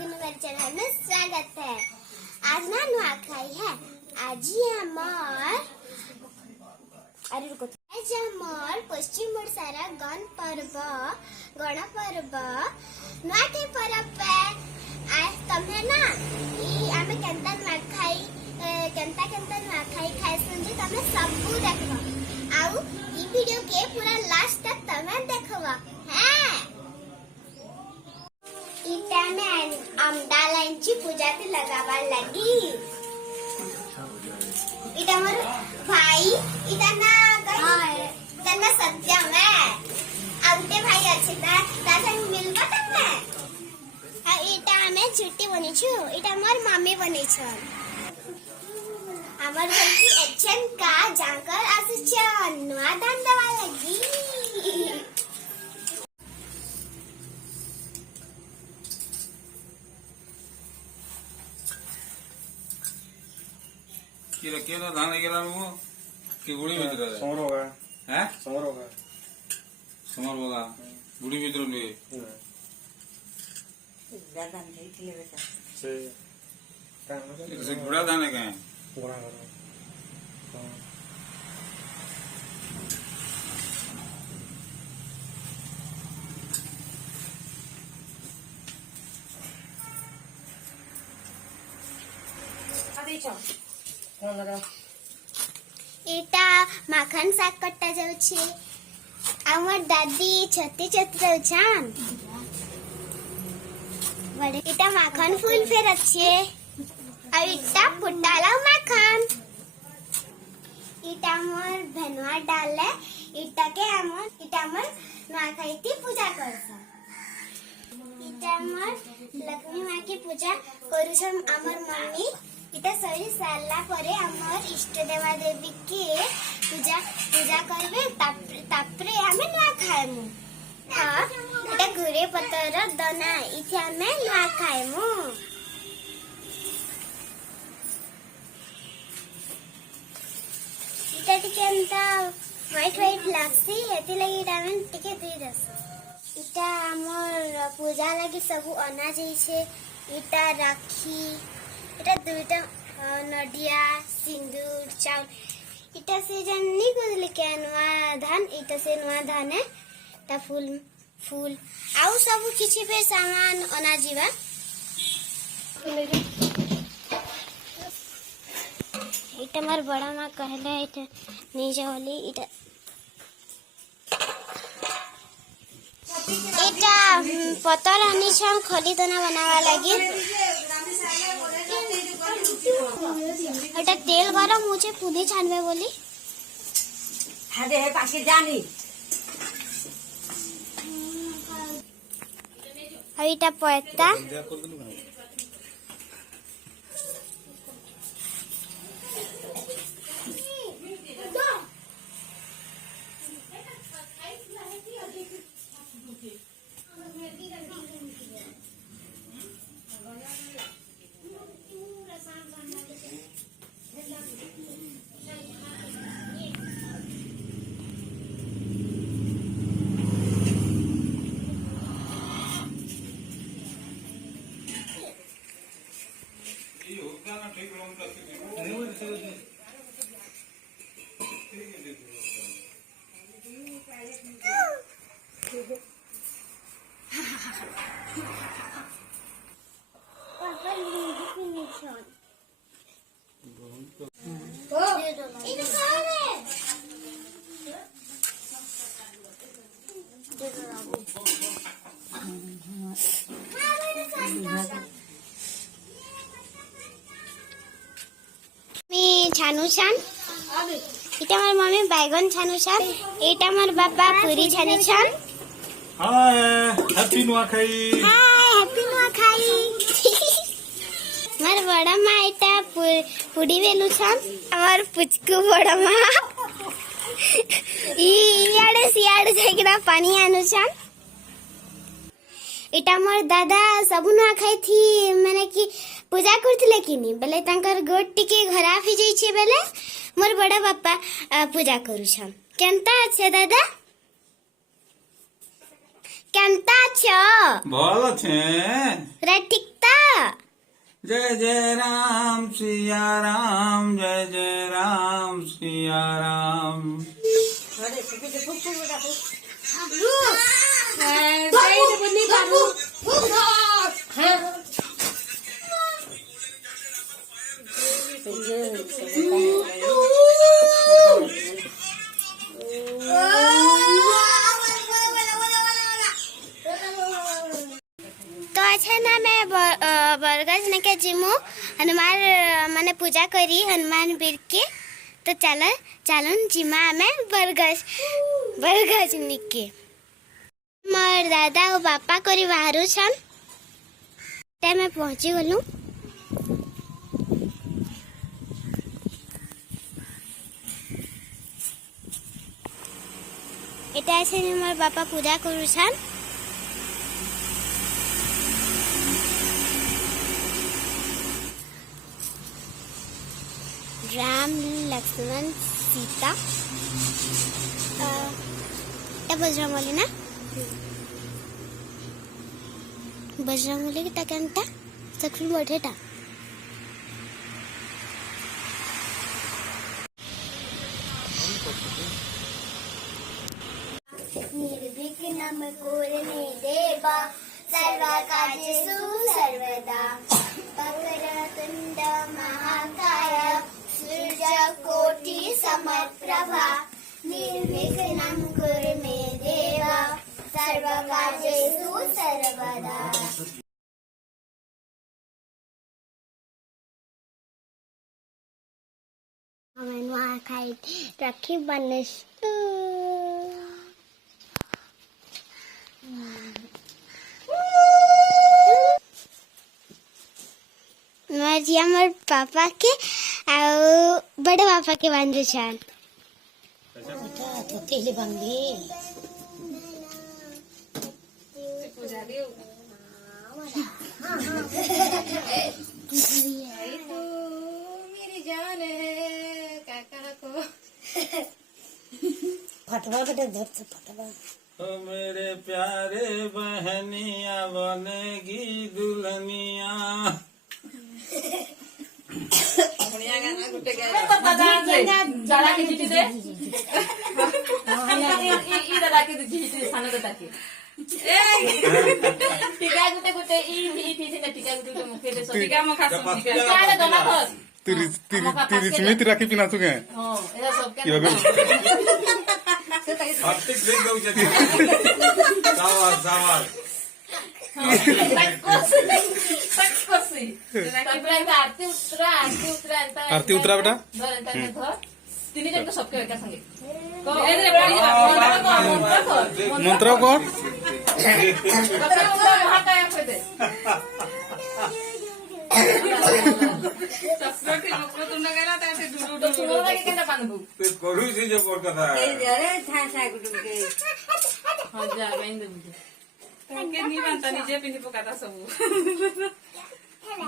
दिन मेरे चैनल में स्वागत है। आज ना नुआखाई है। आज ही हमार पश्चिम ओडिशार गण पर्व नुआखाई पर्व पे आज तमे ना आमे केंता नुआखाई खाए सुनजे तमे सबू देखो आउ ई वीडियो के पूरा लास्ट तक तमे देखवा हैं। इटा में आमडालांची पूजा ते लगावा लगी। इटा मोर भाई इटा ना तना सत्यम है आउटे भाई अच्छे ता मिलबा तमे इटा में छुट्टी बनी छु। इटा मोर मम्मी बनी छ। हमर घर की एक्शन का जाकर आसुचन नुआ दान दवा लगी। केला धान गेला नु की गुडी मित्र समर होगा हैं समर होगा गुडी मित्र ने दादा ने इतले बेटा से गुड़ा धान है कहीं पूरा अभी चल कौन लगा इटा माखन साग कट्टा जाउ छे। हमर दादी छत्ती जाउ छन। बड़े इटा माखन फूल फेर अच्छे और इटा फुटाला माखन इटा मोर धनवा डाले इटा मोर नुआखाई की पूजा करसा। इटा मोर लक्ष्मी माँ की पूजा करूछम हमर मम्मी। इटा सरी साला परे हमर इष्ट देवा देवी के पूजा करबे तापरे हमें नुआ खाएमु। हां इटा घुरे पतर दना इथे हमें नुआ खाएमु। इटा टिके अंता व्हाइट लागसी हेती लगी इटा में टिके दे दस। इटा हमर पूजा लगी सब अनाज छे। इटा राखी इटा दुईटा नडिया सिंदूर चाउल इटा से जन्नी गुजली के नुआ धान इटा से नुआ धान है ता फूल आउ सब किछि पे सामान अना जीवा। इटा मार बड़ा मां कहले इटा नीचे होली इटा पतल आनी छम खली दाना बनावा लगी। এটা তেল গরম মুझे পুদি ছানবে বলি হাদে হে পাশে জানি আর এটা পয়তা छानु छान इटा मार मम्मी बैगन छानु छान एटा मार बाबा पूरी छानु छान। Hi happy Nuakhai. Hi happy Nuakhai. मार बड़ा माँ इटा पुड़ी बेलु छान और पुचकू बड़ा माँ इयाडे सियाडे जाइकिना पानी आनु छान। इटा मोर दादा सबु नुआखाई थी माने कि पूजा करथिले किनी बेले तांकर गोट टिके खराब ही जाई छे बेले मोर बड़ा बापा पूजा करू छन। केनता छे दादा केनता छ भल छे रे ठीक ता जय जय राम सिया राम, जय जय राम सिया राम। अरे सुबह से खूब खूब डाको तो अच्छा ना मैं बरगज ने के जिमु हनुमान माने पूजा करी हनुमान वीर के। तो चलो चलो जिमा में बरगज निके मोर दादा और बापा करी बाहरु छन ते मैं पहुंची गलु। এটা আছে মোর বাপা পূজা করুছান। राम लक्ष्मण सीता बजरंगबली ना बजरंगबली की टाकंटा सखी मोठेटा निर्विघ्नं कुरुमे देवा सर्वकार्येषु सर्वदा वक्रतुण्ड महाकाय सूर्यकोटि समप्रभा निर्विघ्नं कुरुमे देवा सर्वकार्येषु सर्वदा। खाई राखी बनेस्तु मरिया मोर पापा के बड़े पापा के बांधे छान तो तेले बांधे मेरी जान है काका को फटवा बेटा धर से फटवा। तो मेरे प्यारे बहनिया बनेगी दुल्हनिया। जरा के जीती दे ई जरा के जीती सानो ताके टीका गुटे गुटे ई थी से टीका गुटे मुखे दे टीका मखा टीका ले दोना खस तिरिस में राखी पिना चुके हां एला सब के आर्थिक देख दो जति सावाल आरती उतरा बेटा तीन जन को सबके एका संगे मंत्र कौन करू से जो बोल कथा अरे था सा गुटु के हां जा बांध दे के नी बनता निजे पिंदी पकाता सब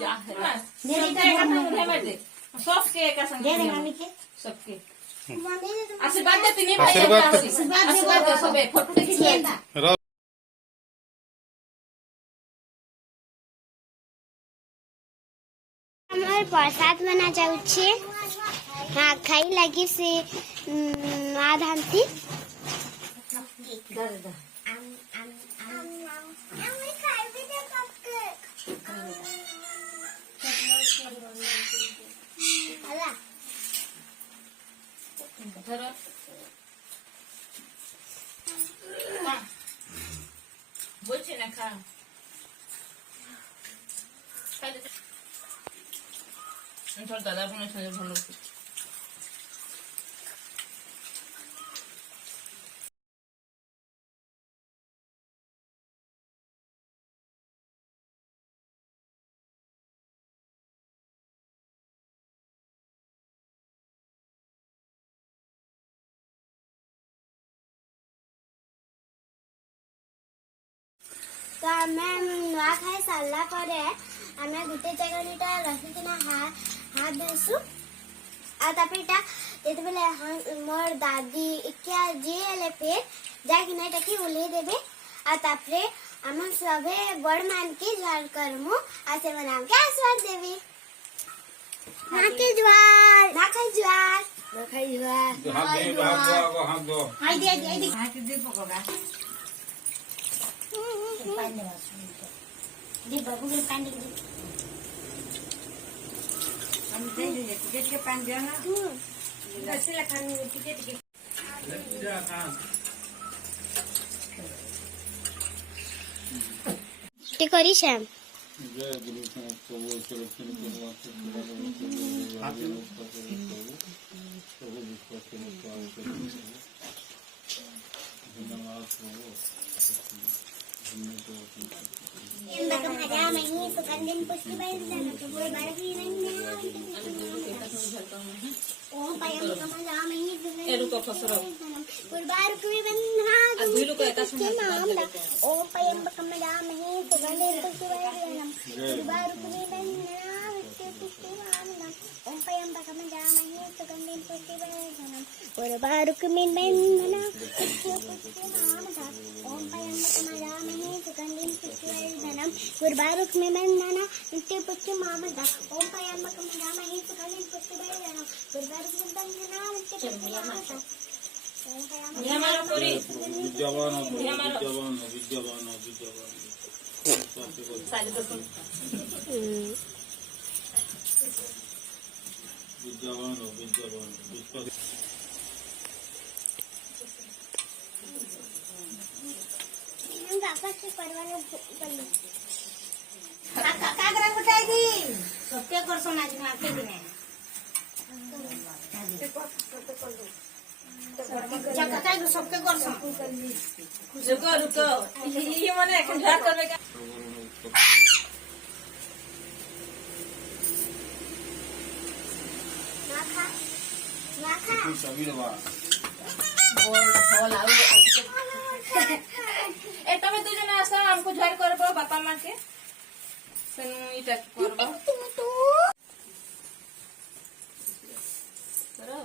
या है मेरी तो एका संगे बैठे सबके एका संगे दे मम्मी के सबके आशीर्वाद दे तीन भाई आशीर्वाद दे सबे फोटो खींच हमर प्रसाद बना जाउछे। हां खाई लगी से ना धानती दर दर मैं खाई भी दे पक्के हला धर बोलछे ना खा তোর দাদা বোনের সঙ্গে ভালো तो आमे नुआ खाई सारला परे आमे गुटे जगहटा रखिकिना हाथ देसु आ तापरेटा जेते बेले मोर दादी क्या जे ले पे जाकिना टाकी ओले देबे आ तापरे आम सभे बड़ मान के ज्वार करमु आसे बनाम के आशीर्वाद देवी नाके ज्वार नाके ज्वार नाके ज्वार हाथ दो हाय दे दी बाबू के पानी दी करी श्याम जय गुरु प्रभु सुगंधिम पुष्टिवर्धनम ओम पयं कमलामहि ओम पयं कमलामहि सुगंधिम पुष्टिवर्धनम ओम पयं कमलामहि सुगंधिम पुष्टिवर्धनम उर्वारुकमिव बन्धना ओम पयं कमलामहि सुगंधिम पुष्टिवर्धनम उर्वारुकमिव बन्धना नित्य पुष्टि मामदा ओम पयं कमलामहि सुगंधिम पुष्टिवर्धनम उर्वारुकमिव बन्धना नित्य पुष्टि मामदा हमारा पूरी विद्यावान हम वापस से परवाने पल्ली कागरा गुटाई दी सबके कर सोना जी मार के दिने चक्का सबके कर सो रुको ये मैंने एक ध्यान करने का नाखा नाखा सभी दबा ए तमे तू जना आसा हमको झाड़ करबो बापा मां के सनु इटा करबो करो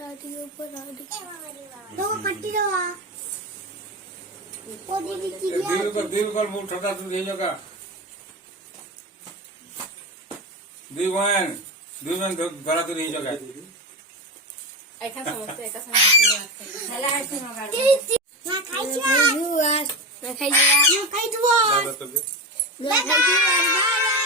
राडियो पर राडियो तो कट्टी दो ओ दीदी की दिल कर मुंह ठटा तू दे जगह दीवान गला तो नहीं जगह एका समझते एका समझते हला ऐसे मगा ना खाई जुआर ना खाई जुआर ना खाई जुआर ना खाई जुआर